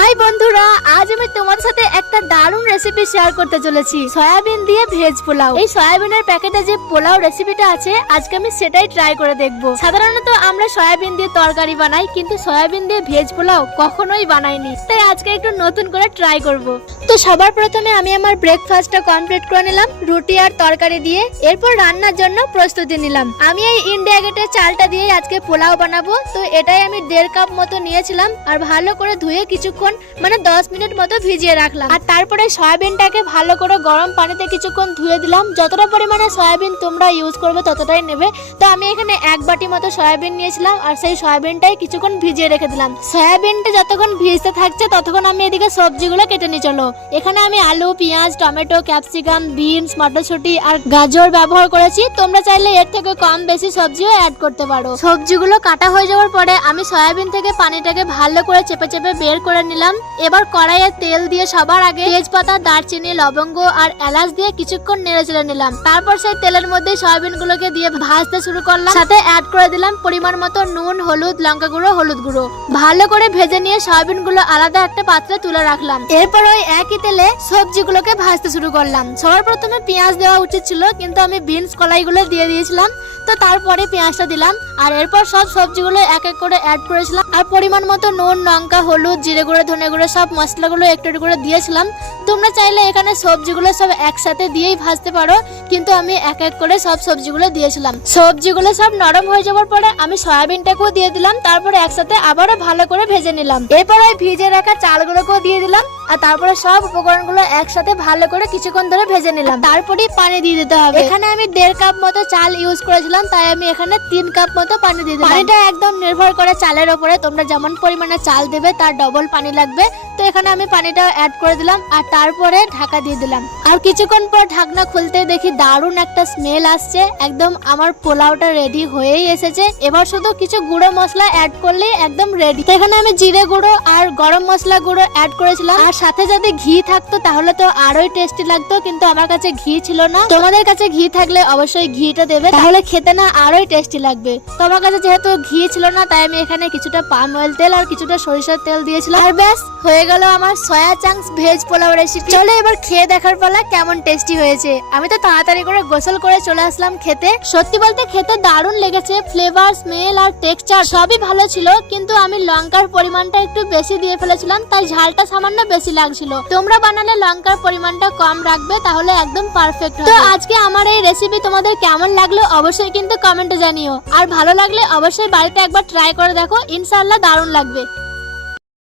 High বন্ধুরা, আজ আমি তোমাদের সাথে একটা দারুণ রেসিপি শেয়ার করতে চলেছি। সয়াবিন দিয়ে ভেজ পোলাও। এই সয়াবিনের প্যাকেটে যে পোলাও রেসিপিটা আছে, আজকে আমি সেটাই ট্রাই করে দেখব। সাধারণত আমরা সয়াবিন দিয়ে তরকারি বানাই, কিন্তু সয়াবিন দিয়ে ভেজ পোলাও কখনোই বানাইনি। তাই আজকে একটু নতুন করে ট্রাই করব। তো সবার প্রথমে আমি আমার ব্রেকফাস্টটা কমপ্লিট করে নিলাম, রুটি আর তরকারি দিয়ে। এরপর রান্নার জন্য প্রস্তুতি নিলাম। আমি এই ইন্ডিয়া গেটের চালটা দিয়ে আজকে পোলাও বানাবো। তো এটাই আমি দেড় কাপ মতো নিয়েছিলাম, আর ভালো করে ধুয়ে কিছুক্ষণ মানে দশ মিনিট মতো ভিজিয়ে রাখলাম। আর তারপরে সয়াবিনটাকে ভালো করে গরম পানিতে কিছুক্ষণ ধুয়ে দিলাম। যতটা পরিমাণে সয়াবিন তোমরা ইউজ করবে ততটাই নেবে। তো আমি এখানে এক বাটি মতো সয়াবিন নিয়েছিলাম আর সেই সয়াবিনটাই কিছুক্ষণ ভিজিয়ে রেখে দিলাম। সয়াবিনটা যতক্ষণ ভিজতে থাকছে ততক্ষণ আমি এদিকে সবজিগুলো কেটে নিয়ে চলো। এখানে আমি আলু, পেঁয়াজ, টমেটো, ক্যাপসিকাম, বিনস, মটরশুঁটি আর গাজর ব্যবহার করেছি। তোমরা চাইলে এর থেকে কম বেশি সবজিও অ্যাড করতে পারো। সবজিগুলো কাটা হয়ে যাওয়ার পরে আমি সয়াবিন থেকে পানিটাকে ভালো করে চেপে চেপে বের করে নিলাম। এবার কড়াইয়ে তেল দিয়ে সবার আগে তেজপাতা, দারচিনি, লবঙ্গ আর এলাচ দিয়ে কিছুক্ষণ নেড়ে চেড়ে নিলাম। তারপর সেই তেলের মধ্যে সয়াবিন গুলোকে দিয়ে ভাজতে শুরু করলাম। সাথে অ্যাড করে দিলাম পরিমাণ মতো নুন, হলুদ, লঙ্কা গুঁড়ো, হলুদ গুঁড়ো। ভালো করে ভেজে নিয়ে সয়াবিনগুলো আলাদা একটা পাত্রে তুলে রাখলাম। এরপর ওই একই তেলে সবজিগুলোকে ভাজতে শুরু করলাম। সবার প্রথমে পেঁয়াজ দেওয়া উচিত ছিল, কিন্তু আমি বিনস কলাইগুলো দিয়ে দিয়েছিলাম। তো তারপরে পেঁয়াজটা দিলাম। আর এরপর সব সবজিগুলো এক এক করে অ্যাড করেছিলাম। আর পরিমাণ মতো নুন, লঙ্কা, হলুদ, জিরে গুঁড়ো ধনে গুঁড়ো সব মশলাগুলো একটু করে দিয়েছিলাম। তোমরা চাইলে এখানে সবজিগুলো সব একসাথে দিয়েই ভাজতে পারো, কিন্তু আমি এক এক করে সব সবজিগুলো দিয়েছিলাম। সবজিগুলো সব নরম হয়ে যাওয়ার পরে আমি সয়াবিনটাকেও দিয়ে দিলাম, তারপরে একসাথে আবারও ভালো করে ভেজে নিলাম। এরপর ওই ভিজে রাখা চালগুলোকেও দিয়ে দিলাম। আর তারপরে সব উপকরণগুলো একসাথে ভালো করে কিছুক্ষণ ধরে ভেজে নিলাম। তারপরেই পানি দিয়ে দিতে হবে। এখানে আমি দেড় কাপ মতো চাল ইউজ করেছিলাম তাই আমি এখানে তিন কাপ মতো পানি দিয়ে দিলাম। পানিটা একদম নির্ভর করে চালের উপরে তোমরা যেমন পরিমাণে চাল দেবে তার ডবল পানি লাগবে। তো এখানে আমি পানিটা অ্যাড করে দিলাম আর তারপরে ঢাকা দিয়ে দিলাম। আর কিছুক্ষণ পর ঢাকনা খুলতে দেখি দারুণ একটা স্মেল আসছে। একদম আমার পোলাওটা রেডি হয়েই এসেছে। এবার শুধু কিছু গুঁড়ো মশলা অ্যাড করলেই একদম রেডি এখানে আমি জিরে গুঁড়ো আর গরম মশলা গুঁড়ো অ্যাড করেছিলাম। আর সাথে যদি ঘি থাকতো তাহলে তো আরোই টেস্টি লাগতো, কিন্তু আমার কাছে ঘি ছিল না। তোমাদের কাছে ঘি থাকলে অবশ্যই ঘিটা দেবে, তাহলে খেতে না আরোই টেস্টি লাগবে। তো আমার কাছে যেহেতু ঘি ছিল না, তাই আমি এখানে কিছুটা পাম অয়েল তেল আর কিছুটা সরিষার তেল দিয়েছিলাম। আর ব্যাস, হয়ে গেল আমার soya chunks veg pulao recipe চলো এবার খেয়ে দেখার পালা কেমন টেস্টি হয়েছে। আমি তো তাড়াতাড়ি করে গোসল করে চলে আসলাম খেতে। সত্যি বলতে খেতে দারুণ লেগেছে ফ্লেভার স্মেল আর টেক্সচার সবই ভালো ছিল, কিন্তু আমি লঙ্কার পরিমাণটা একটু বেশি দিয়ে ফেলেছিলাম, তাই ঝালটা সামান্য বেশি লাগছিল। তোমরা বানালে লঙ্কার পরিমাণটা কম রাখবে, তাহলে একদম পারফেক্ট তো আজকে আমার এই রেসিপি তোমাদের কেমন লাগল অবশ্যই কিন্তু কমেন্টে জানিও। আর ভালো লাগলে অবশ্যই বাড়িতে একবার ট্রাই করে দেখো ইনশাল্লাহ দারুণ লাগবে।